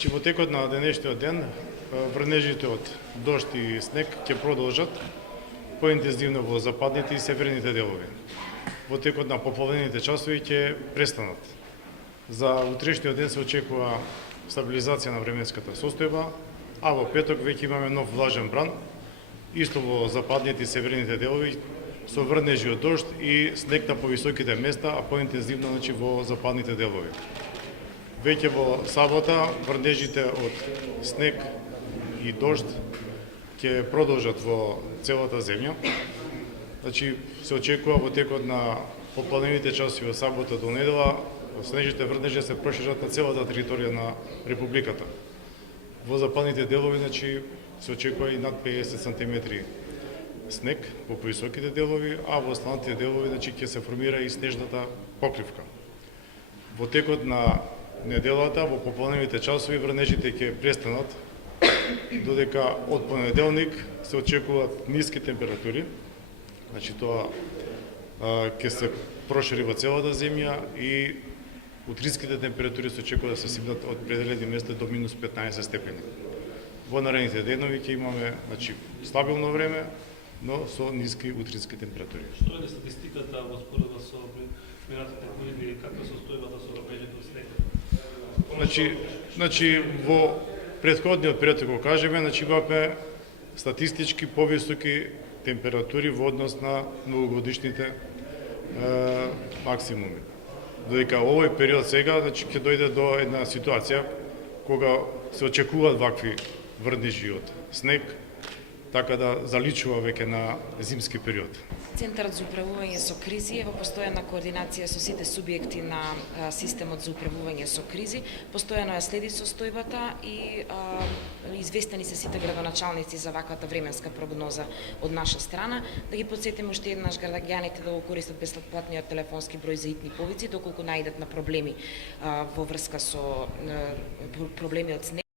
Значи, во текот на денешниот ден, врнежите од дожд и снег ќе продолжат поинтензивно во западните и северните делови. Во текот на пополнените часови ќе престанат. За утрешниот ден се очекува стабилизација на временската состојба, а во петок веќе имаме нов влажен бран, исто во западните и северните делови, со врнежи од дожд и снег на повисоките места, а поинтензивно во западните делови. Веќе во сабота врнежите од снег и дожд ќе продолжат во целата земја. Значи, се очекува во текот на попладневните часови од сабота до недела, снежните врнежи се прошират на целата територија на Републиката. Во западните делови, значи, се очекува и над 50 сантиметри снег во повисоките делови, а во останатите делови, значи, ќе се формира и снежната покривка. Во текот на неделата, во попладневните часови, врнежите ќе престанат, додека од понеделник се очекуваат ниски температури. Значи, тоа ќе се прошири во целата земја и утринските температури се очекува да се сипнат од определени места до минус 15 степени. Во наредните денови ќе имаме, значи, стабилно време, но со ниски утрински температури. Што е статистиката во споредба со минатите години, каква состојбата со врнежите од снег? Значи, во претходниот период, го кажеме, значи, имаме статистички повисоки температури во однос на многогодишните максимуми. Додека овој период сега, значи, ќе дојде до една ситуација кога се очекуваат вакви врнежи од снег, така да заличува веќе на зимски период. Центарот за управување со кризи е во постојана координација со сите субјекти на системот за управување со кризи. Постојано ја следи состојбата и известени се сите градоначалници за ваквата временска прогноза од наша страна. Да ги потсетиме уште еднаш граѓаните да го користат бесплатниот телефонски број за итни повици, доколку наидат на проблеми во врска со проблеми од снег.